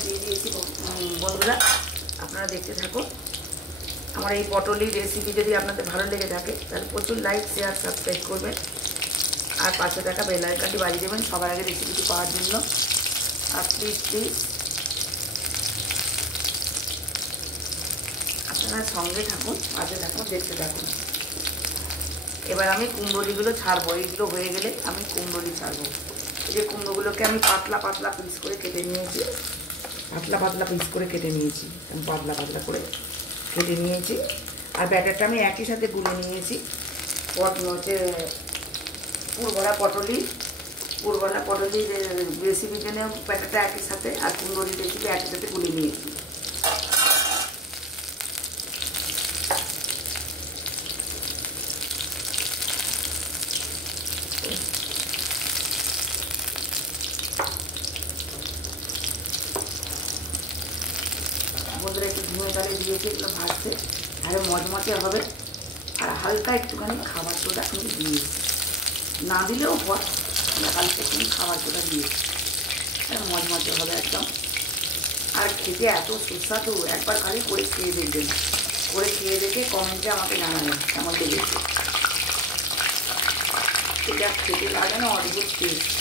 আমি দিয়ে দিয়েছি বন্ধুরা, আপনারা দেখতে থাকুন। আমার এই পটলের রেসিপি যদি আপনাদের ভালো লেগে থাকে তাহলে প্রচুর লাইক, শেয়ার, সাবস্ক্রাইব করবেন আর পাশে থাকা বেল আইকনটি বাজিয়ে দেবেন সবার আগে রেসিপিটি পাওয়ার জন্য। আর প্লিজ আপনারা সঙ্গে থাকুন, পাশে থাকুন, দেখতে থাকুন। এবার আমি কুমড়োলিগুলো ছাড়বো। এইগুলো হয়ে গেলে আমি কুমড়োলি ছাড়বো। এই যে কুমড়োগুলোকে আমি পাতলা পাতলা পিস করে কেটে নিয়েছি, পাতলা পাতলা পিস করে কেটে নিয়েছি, আমি পাতলা পাতলা করে কেটে নিয়েছি। আর ব্যাটারটা আমি একই সাথে গুলে নিয়েছি। হচ্ছে পুরভরা পটলির রেসিপির জন্য ব্যাটারটা একই সাথে, আর কুমড়োলির রেসিপি একই সাথে গুলে নিয়েছি। বন্ধুরা একটু ধুয়ে তালে দিয়েছি, এগুলো ভাজতে আরও মচমচে হবে। আর হালকা একটুখানি খাবার সোডা আমি দিয়েছি, না দিলেও হয়, হালকা একটুখানি খাবার সোডা দিয়েছি, মচমচে হবে একদম। আর খেতে এত সুস্বাদু, একবার খালি করে খেয়ে দেখবেন, করে খেয়ে দেখে কমেন্টে আমাকে জানাবেন কেমন লেগেছে। এটা খেতে লাগে না, অদ্ভুত টেস্ট।